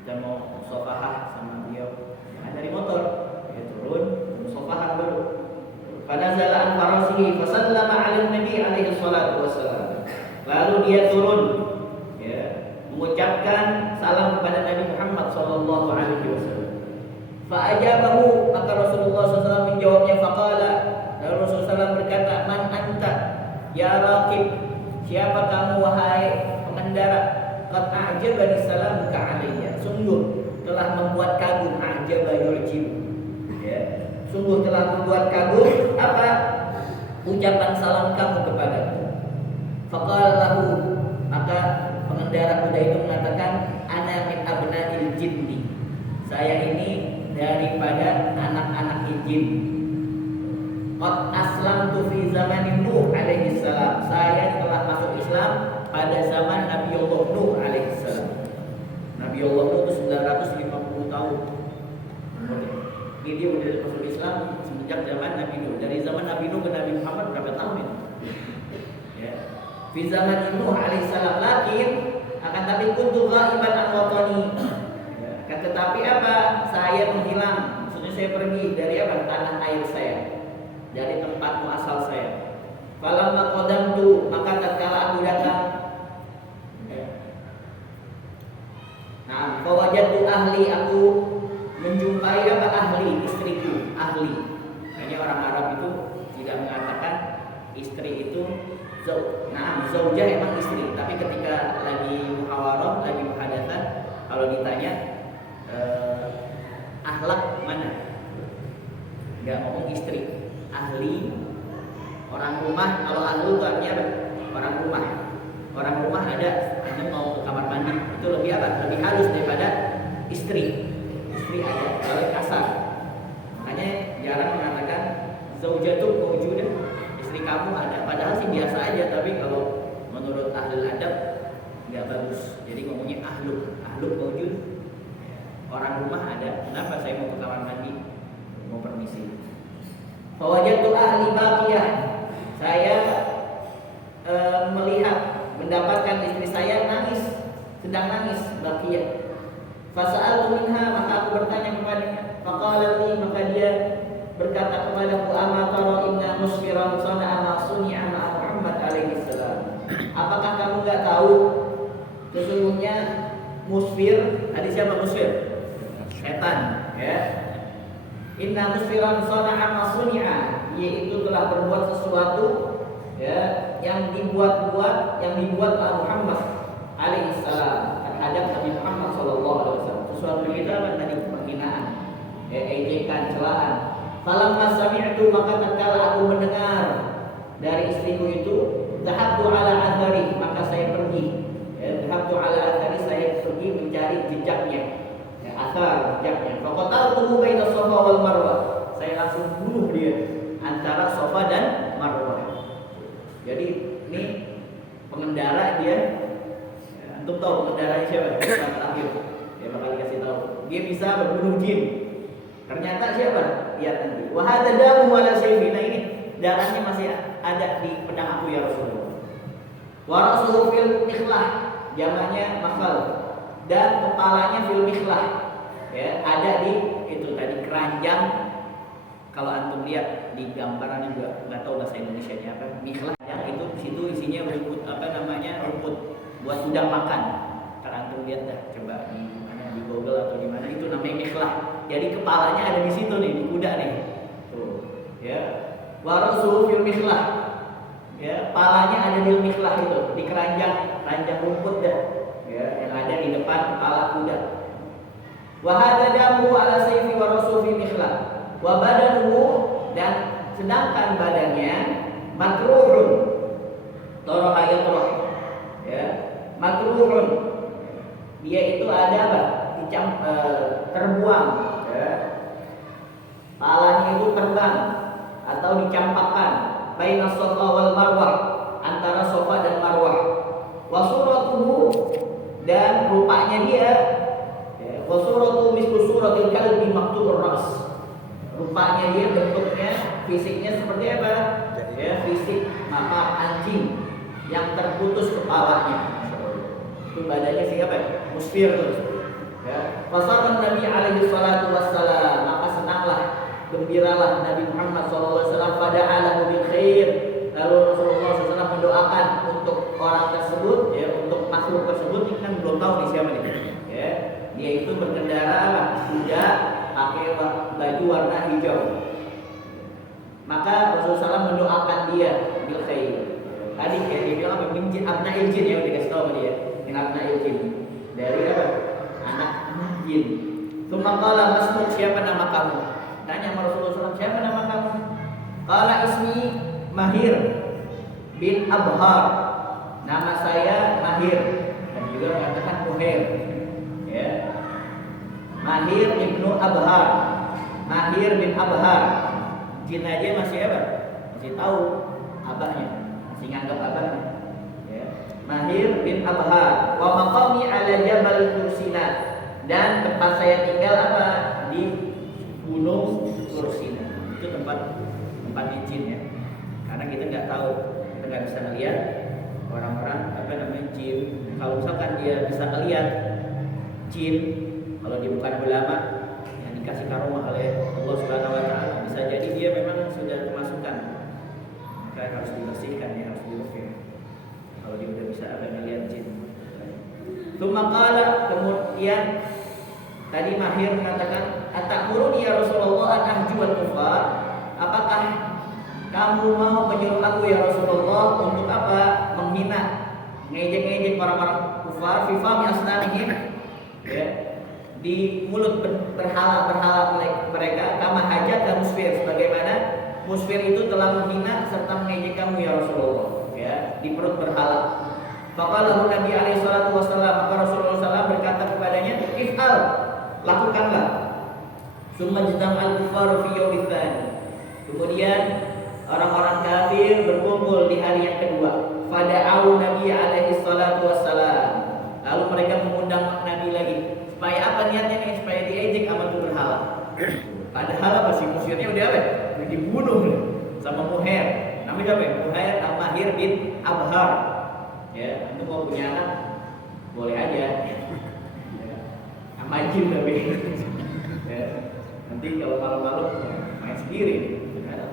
kita mau musafahah sama beliau, jangan dari motor, ya, turun musafahah dulu. Fanazala an farasihi fasallama 'ala nabi alaihi salatu wasallam. Lalu dia turun, ya, mengucapkan salam kepada Nabi Muhammad sallallahu alaihi wasallam. Fa ajabahu, maka Rasulullah SAW menjawabnya, faqala, lalu Rasulullah SAW berkata, man anta ya raqib, siapa kamu wahai pengendara? Qad a'jabani salamuka alayya, sungguh telah membuat kagum, a'jaba yu'jib, ya, sungguh telah membuat kagum apa? Ucapan salam kamu kepadaku. Faqala lahu, maka pengendara kuda itu mengatakan, ana min abna'il jinni, saya ini daripada anak-anak jin. Qad aslamtu fi zamanin Nuh alaihi salam, saya telah masuk Islam pada zaman Nabi Allah Nuh alaihi salam. Nabi Allah Nuh itu 950 tahun umurnya. Ini dia sudah masuk Islam semenjak zaman Nabi Nuh. Dari zaman Nabi Nuh ke Nabi Muhammad berapa tahun itu? Ya. Fi zaman Nuh alaihi salam, lakin akan tapi kuntu ghaiban an watani. Tetapi apa? Saya menghilang. Maksudnya saya pergi dari apa? Tanah air saya, dari tempat asal saya. Falamma qadamtu, maka tatkala aku datang, nah, fawajadtu ahli, aku menjumpai apa? Ahli, istriku, ahli. Hanya orang Arab itu tidak mengatakan istri itu zauj. Nah, zaujah emang istri, tapi ketika lagi muhawarah, lagi muhadatsah, kalau ditanya akhlak mana? Enggak ngomong istri, ahli, orang rumah. Kalau ahli itu artinya apa? Orang rumah. Orang rumah ada, hanya mau ke kamar mandi, itu lebih apa? Lebih halus daripada istri. Istri ada, kalau kasar. Makanya jarang mengatakan zaujatu mawjudah, istri kamu ada. Padahal sih biasa aja, tapi kalau menurut ahli adab nggak bagus. Jadi ngomongnya ahluk, ahluk mawjud. Orang rumah ada. Kenapa saya mau ke kamar mandi? Mau permisi. Fawajadtu ahli baqiyah, saya melihat, mendapatkan istri saya nangis, sedang nangis, baqiyah. Fasa'altu minha, maka aku bertanya kepadanya. Faqala li, maka dia berkata kepadaku, ama tara inna musfiran sana'a ma suni'a ma Muhammad alaihi salam. Apakah kamu enggak tahu sesungguhnya musfir, tadi siapa musfir? Setan, ya. Inna musfiran sana'a ma suni'a, yaitu telah berbuat sesuatu, ya, yang dibuat-buat, yang dibuat oleh Muhammad alaihi salam terhadap Nabi Muhammad sallallahu alaihi wasallam. Sesuatu itu apa tadi? Penghinaan, ya, ejekan, celaan. Falamma sami'tu, maka tatkala aku mendengar dari istriku itu, dhahabtu ala athari, maka saya pergi, ya, dhahabtu ala athari, saya pergi mencari jejaknya. Asal jejaknya. Faqataltuhu baina Shafa wal Marwah. Saya langsung bunuh dia antara Shafa dan Marwah. Jadi ini pengendara dia. Ya, antum tahu pengendara siapa? Terakhir. Dia bakal dikasih tahu. Dia bisa membunuh jin. Ternyata siapa? Lihat nanti. Wa hadza damu wala sayfi. Nah, ini darahnya masih ada di pedang aku ya Rasulullah. Wa ra'suhu fil mikhlah, jamaknya makhal, dan kepalanya fil mikhlah. Ya, ada di itu tadi keranjang. Kalau antum lihat di gambaran juga nggak tahu bahasa Indonesianya apa, mikhlah yang itu di situ isinya rumput rumput buat udang makan. Ntar antum lihat dah, coba di mana di Google atau di mana, itu namanya mikhlah. Jadi kepalanya ada di situ nih, di kuda nih. Tuh, ya. Wa ra'suhu fil mikhlah. Ya, palanya ada di mikhlah itu, di keranjang rumput dah. Ya, yang ada di depan kepala kuda. Wa hadza damu ala sayfi wa ra'suhu fil mikhlah. Wa badanuhu, dan sedangkan badannya makruhun. Taraha yatrah. Ya, makruhun. Dia itu ada apa? Terbuang, ya. Palanya itu terbang atau dicampakkan baina Safa wal Marwah, antara Safa dan Marwah. Wa suratuhu, dan rupanya dia, ya, wa suratuhu mislu suratil kalbi maqtu'ur ras. Rupanya dia, bentuknya, fisiknya seperti apa? Ya, fisik maka anjing yang terputus kepalanya. Itu badannya siapa? Musfir terus. Ya, fasarman Nabi alaihi salatu wassalam, maka senanglah, gembiralah Nabi Muhammad SAW pada alahu bil khair. Lalu Rasulullah SAW mendoakan untuk orang tersebut, ya, untuk makhluk tersebut. Ini kan belum tahu nih siapa nih. Ya, dia itu berkendara kuda, pakai baju warna hijau. Maka Rasulullah SAW mendoakan dia bil khair. Tadi kayak dia bilang apa? Min abna'il jin, ya, dikasih tahu sama dia. Min abna'il jin, dari apa? Anak jin. Tsumma qala masmuk, siapa nama kamu? Tanya sama Rasulullah SAW, siapa nama kamu? Qala ismi Mahir bin Abhar. Nama saya Mahir, dan juga mengatakan Muhair. Ya. Mahir ibnu Abhar. Mahir bin Abhar. Jin aja masih apa? Masih tahu abahnya, masih nganggap abahnya. Ya. Mahir bin Abhar. Wa maqami ala Jabal Tursina, dan tempat saya tinggal apa? Di Gunung Tursina. Itu tempat jin, ya. Karena kita nggak tahu, kita nggak bisa melihat orang-orang jin. Kalau misalkan dia bisa melihat jin, kalau dia bukan ulama yang dikasih karomah oleh Allah Subhanahu Wa Taala, bisa jadi dia memang sudah kemasukan. Maka harus dibersihkan, ya, harus dirukyah. Kalau dia udah bisa melihat jin. Tsumma kemudian tadi Mahir mengatakan, "Atamuruni ya Rasulullah an ahjual kufar?" Apakah kamu mau menyuruh aku ya Rasulullah untuk apa? Menghina, ngejek-ngejek orang-orang kufar, fi fami asnamihim, ya, di mulut berhala mereka, kama hajat dan musfir, sebagaimana musfir itu telah menghina serta mengejek kamu ya Rasulullah, ya, di perut berhala. Faqalahu Nabi alaihi salatu wasallam, maka Rasulullah SAW berkata kepadanya, "If'al, lakukanlah." Summa jama'al kuffar fi yaumil tsani. Kemudian orang-orang kafir berkumpul di hari yang kedua. Fada'au Nabi alaihi salatu wassalam. Lalu mereka mengundang Nabi lagi. Supaya apa niatnya nih? Supaya diejek sama itu berhala. Padahal apa sih, musuhnya udah apa? Udah dibunuh sama Muhair. Namanya apa? Muhair Al-Mahir bin Abhar. Ya, itu mau punya anak boleh aja. Ya, sama jin tapi. Ya, nanti kalau malu-malu main sendiri.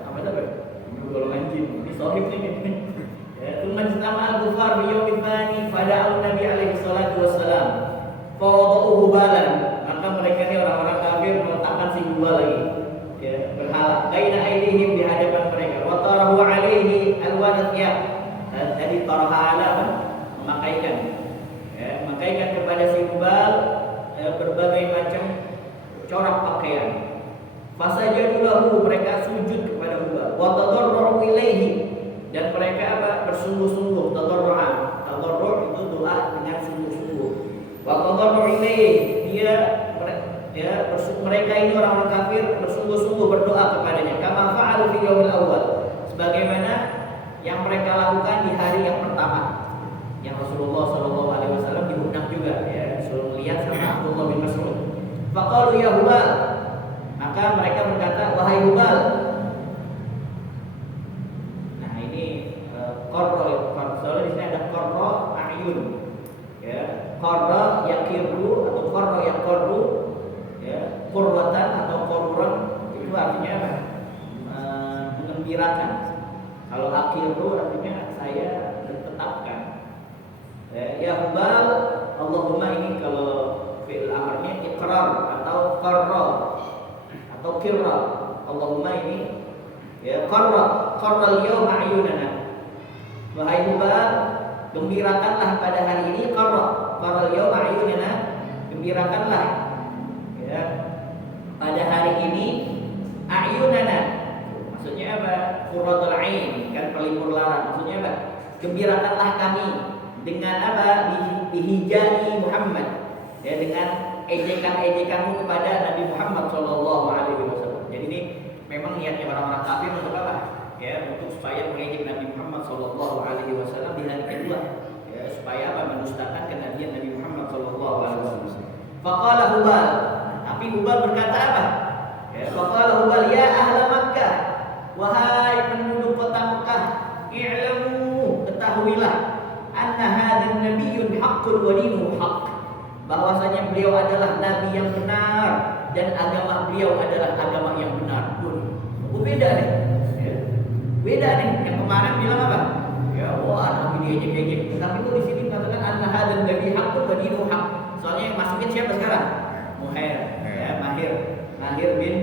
Apa itu? Golongan jin. Ini sohib nih. Ya, Tuman Islam al-Ghufar biyawmin tsani fada'u Nabi alaihi salatu wassalam. Fawada'uhu balan. Maka mereka ini orang-orang kafir meletakkan si gubal lagi. Ya, berhala. Baina aidihim, di hadapan mereka. Wa tarahu alaihi alwanat, ya. Jadi taraha ala memakaikan. Ya, memakaikan kepada si gubal berbagai macam corak pakaian. Fasajadu lahu, mereka sujud kepada Allah. Wa tadarru ilaihi, dan mereka apa? Bersungguh-sungguh. Tadarru'an. Tadarru' itu doa dengan sungguh-sungguh. Wa tadarru ilaihi, mereka ini orang-orang kafir bersungguh-sungguh berdoa kepadanya. Kama fa'alu fi yaumil awwal, sebagaimana yang mereka lakukan di hari yang pertama. Yang Rasulullah SAW diundang juga, ya, suruh melihat sama Abdullah bin Mas'ud. Faqalu ya Hubal, maka mereka berkata, wahai Hubal. Nah ini korro, soalnya di sini ada korro ya, qarra yaqiru atau qarra yaqru, ya, qurratan atau qurran itu artinya apa? Mengembirakan. Kalau aqiru artinya saya tetapkan. Ya Hubal, Allahumma ini kalau fi'il amarnya iqrar atau qarra atau qirra. Allahumma ini ya qarra al-yawma ayunana. Wahai Hubal, gembirakanlah pada hari ini, qarra al-yawma ayunana, gembirakanlah ya pada hari ini ayunana. Maksudnya apa? Qurratul ain, kan pelipur lara. Maksudnya apa? Gembirakanlah kami dengan apa? Bihijai Muhammad. Ya, dengan ejekan-ejekanmu kepada Nabi Muhammad sallallahu alaihi wasallam. Jadi ini memang niatnya orang-orang kafir untuk apa? Ya, untuk supaya mengejek Nabi Muhammad sallallahu alaihi wasallam di hari kedua. Ya, supaya apa? Mendustakan kenabian Nabi Muhammad sallallahu alaihi wasallam. Faqala Hubal, tapi Hubal berkata apa? Ya, faqala Hubal, ya ahla Makkah, wahai penduduk kota Mekah, i'lamu, ketahuilah, anna hadzal nabiyyun haqqun wa dinuhu haqq, bahwasanya beliau adalah nabi yang benar dan agama beliau adalah agama yang benar. Beda nih. Ya. Beda nih. Yang kemarin bilang apa? Ya, wah nabi diejek-ejek. Tapi itu di sini mengatakan anna hadzal nabi haqqun wa dinuhu haqq. Soalnya yang masukin siapa sekarang? Muhair, ya, Mahir bin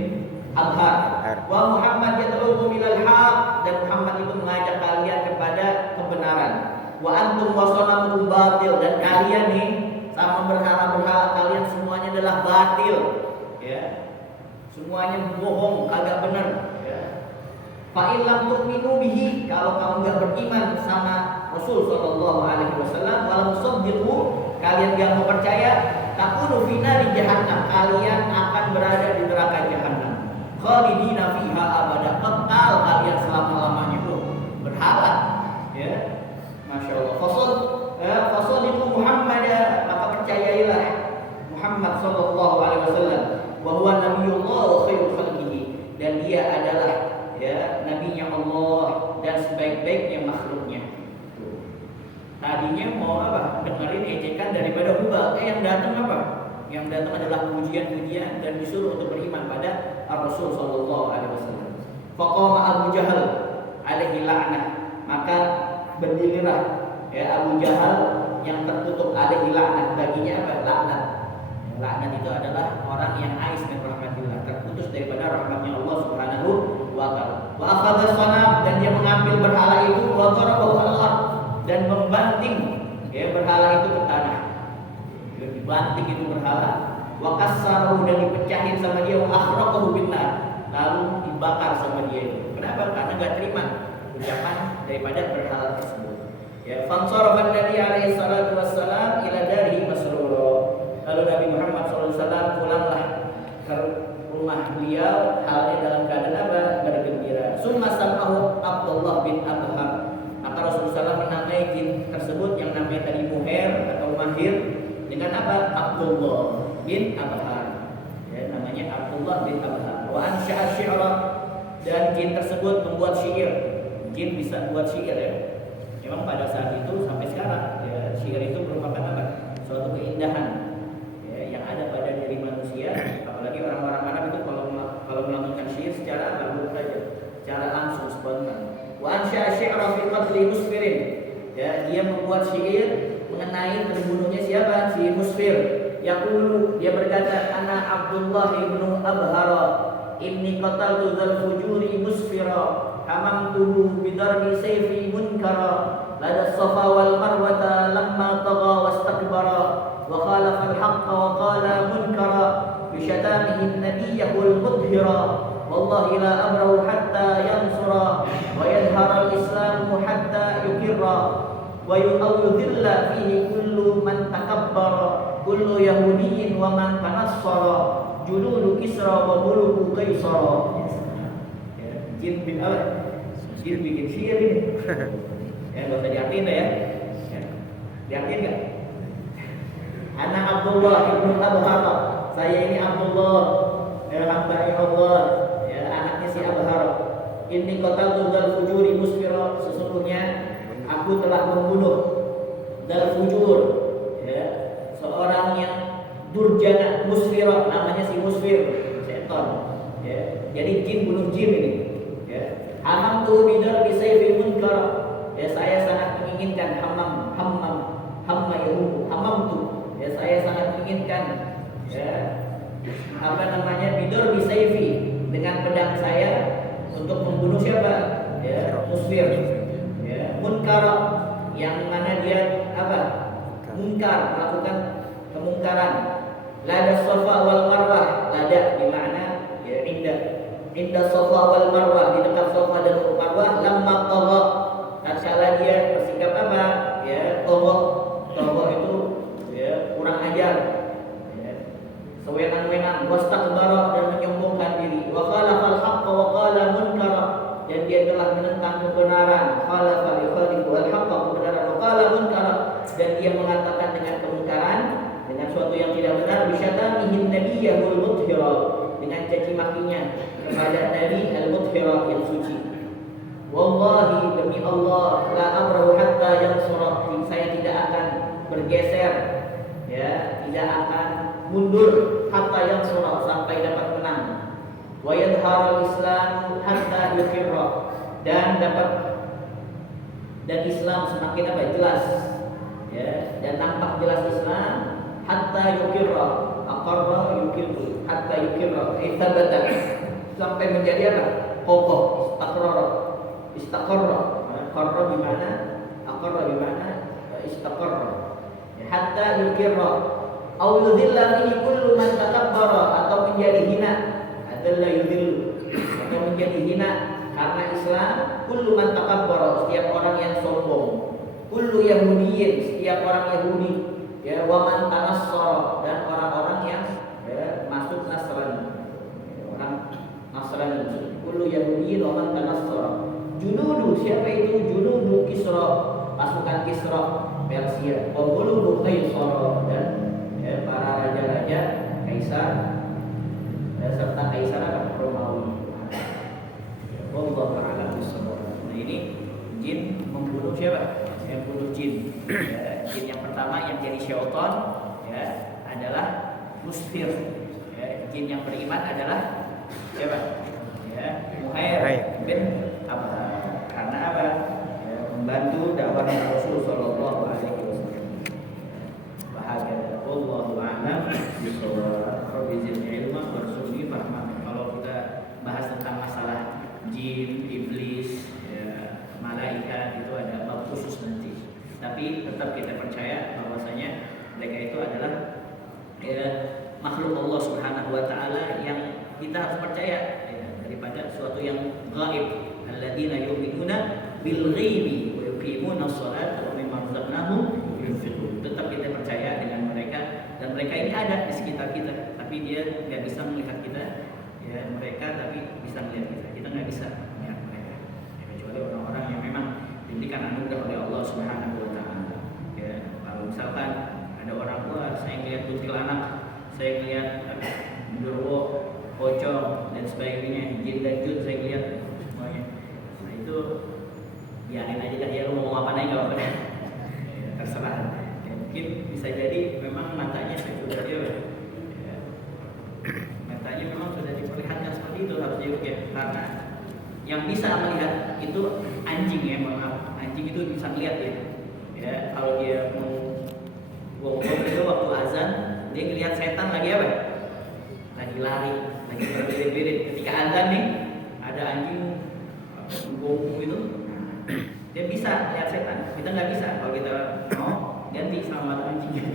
Abhar. Wa Muhammad yad'ukum ilal haq, dan Muhammad itu mengajak kalian kepada kebenaran. Wa antum wasanamukum batil, dan kalian nih sama berhala-berhala kalian semuanya adalah batil. Ya. Semuanya bohong, kagak benar. Ya. Fa in lam tu'minu bihi, kalau kamu enggak beriman sama Rasul sallallahu alaihi wasallam, walam tusaddiqu, kalian enggak mau percaya, takunu fi nari jahannam, kalian akan berada di neraka jahanam. Khalidina fiha abada, kekal kalian selama-lamanya. Berhala. Ya. Masya Allah. Fasadiqu Muhammad, maka percayailah Muhammad sallallahu alaihi wasallam, wa huwa nabiyullah wa khairul khalqihi, dan dia adalah ya nabinya Allah dan sebaik-baiknya makhluknya. Tadinya mau apa? Dengerin ejekan daripada Hubal. Yang datang apa? Yang datang adalah pujian-pujian dan disuruh untuk beriman pada Rasul sallallahu alaihi wasallam. Faqama Abu Jahal alaihi la'nah, maka berdirilah ya Abu Jahal yang tertutup alaihi la'nah, baginya apa? Laknat. Laknat itu adalah orang yang ais min rahmatillah, terputus daripada rahmatnya Allah Subhanahu wa taala. Wa akhadha sanam, dan dia mengambil berhala itu, wa darabahu al-ard, dan membanting ya berhala itu ke tanah. Dia dibanting itu berhala, wa kassarahu, dan dipecahin sama dia, wa akhraqahu binnar, lalu dibakar sama dia itu. Kenapa? Karena enggak terima ucapan daripada berhala tersebut. Ya, fansarafa Nabi alaihi salatu wassalam ila darihi masrura. Lalu Nabi Muhammad SAW pulanglah ke rumah beliau halnya dalam keadaan apa? Bergembira. Summa samahu Abdullah bin Abhar. Maka Rasulullah SAW menamai jin tersebut yang namanya tadi Muhair atau Mahir dengan apa? Abdullah bin Abhar. Ya, namanya Abdullah bin Abhar. Wa ansya'a syi'ra, dan jin tersebut membuat syair. Jin bisa buat syair ya. Memang pada saat itu sampai sekarang ya, syair itu merupakan apa? Suatu keindahan ada pada diri manusia, apalagi orang-orang Arab itu kalau melakukan syair secara bagus saja, secara langsung spontan. Wa ansya'a syi'ra fi qatli musfirin, ya, dia membuat syair mengenai terbunuhnya siapa? Si Musfir. Yaqulu, dia berkata, ana Abdullah ibnu Abhara, inni qataltu dzal fujuri musfira, hamamtuhu bidarbi sayfi munkara, lada safa wal marwata lamma tagha wastakbara, wa khalafa al-haqqa wa qala munkara, bi syatamihi nabiyyahu al-mudhhira, wallahi la amrahu hatta yansura, wa yadhhara al-islamu hatta yukirra, wa yudhilla fihi kullu man takabbara, kullu yahudiyyin wa man tanassara, juludu kisra wa muluku kaisara. Jin bin Allah, jin bikin syair ini. Ya, enggak usah diartiin ya. Diartiin enggak? Anak Abdullah ibnu Abhar, saya ini Abdullah, hamba Allah, ya, anaknya si Abhar. Inni qataltu dzal fujuri musfira, sesungguhnya aku telah membunuh dzal fujur, ya, musfira, namanya si musfir, setan. Ya. Jadi jin bunuh jin ini. Ya. Hamamtu bidar bisayfil munkar. Ya, saya sangat menginginkan hamma yahu, hamamtu. Ya, saya sangat menginginkan ya apa namanya bidar bisayfi, dengan pedang saya untuk membunuh siapa? Ya, musfir. Ya, munkar yang mana dia apa? Munkar, melakukan kemungkaran. Lada Safa wal Marwah, lada di mana ya inda Safa wal Marwah, di dekat Safa dan Marwah, lamma tagha, tatkala dia bersikap apa? Ya, tagha itu ya kurang ajar. Ya. Sewenang-wenang, wastakbara, dan menyombongkan diri. Wa khalafal haqqa wa qala munkara, dan dia telah menentang kebenaran. Khalafa yukhalifu al-haqqa, kebenaran, wa qala munkara, dan dia mengatakan dengan kemungkaran, dengan suatu yang tidak benar. Bisyatamihin nabiyyahul mudhira, dengan caci makinya kepada Nabi al-mudhira, yang suci. Wallahi, demi Allah, la amrahu hatta yansura, saya tidak akan bergeser, ya, tidak akan mundur hatta yansura, sampai dapat menang. Wa yadhharul Islam hatta yuqirra, dan Islam semakin apa? Jelas. Ya, dan nampak jelas Islam hatta yuqirra, aqarra yuqirru, hatta yuqirra, thabata, sampai menjadi apa? Kokoh, istaqarra. Qarra di mana? Aqarra di mana? Istaqarra. Ya, hatta yuqirra. Au yudhilla fihi kullu man takabbara, atau menjadi hina. Adzalla yudhillu, atau menjadi hina karena Islam. Kullu man takabbara, setiap orang yang sombong. Kullu Yahudiyin, setiap orang Yahudi. Ya, wa man tanassara, dan orang-orang yang ya, masuk Nasrani. Orang Nasrani. Kullu Yahudiyin wa man tanassara. Junudu, siapa itu? Junudu Kisra, pasukan Kisra Persia. Wa qulubu Qaisar, dan ya, para raja-raja Kaisar, ya, serta Kaisar Romawi. Wallahu a'lam bishawab. Nah, ini jin membunuh siapa? Yang bunuh jin. Ya, jin yang pertama yang jadi syaitan ya adalah musfir. Ya, jin yang beriman adalah siapa? Ya, Muhair bin Abha. Karena apa? Ya, membantu dakwah Rasul sallallahu alaihi wasallam. Bahagia. Wallahu a'lam bishawab. Rabbi zidni ilma warzuqni fahman. Kalau kita bahas tentang masalah jin, iblis, ya, malaikat, itu ada bab khusus nanti. Tapi tetap kita percaya bahwasanya mereka itu adalah ya, makhluk Allah Subhanahu wa taala yang kita harus percaya ya, daripada suatu yang gaib. Alladzina yu'minuna bil ghaibi wa yuqimuna sholata wa mimma razaqnahum yunfiqun. Tetap kita percaya dengan mereka, dan mereka ini ada di sekitar kita, tapi dia nggak bisa melihat kita. Ya, mereka tapi bisa melihat kita. Kita nggak bisa melihat mereka. Ya, kecuali orang-orang yang memang diberikan anugerah oleh Allah Subhanahu wa taala. Ya, kalau misalkan ada orang tua, saya melihat kuntilanak, saya melihat genderuwo, pocong dan sebagainya, jin dan jun saya lihat semuanya. Nah, itu biarin aja dah, ya lu mau ngomong apa aja enggak apa-apa. Ya, terserah. Ya, mungkin bisa jadi memang matanya sudah dia ya, matanya memang sudah diperlihatkan seperti itu, harus diruqyah. Karena yang bisa melihat itu anjing, ya, maaf, anjing itu bisa lihat ya. Ya, kalau dia mau wong-wong itu waktu azan, dia ngelihat setan lagi apa? Lagi lari, lagi berbirit-birit. Ketika azan nih, ada anjing bongkong itu, dia bisa lihat setan. Kita nggak bisa. Kalau kita mau ganti sama anjing.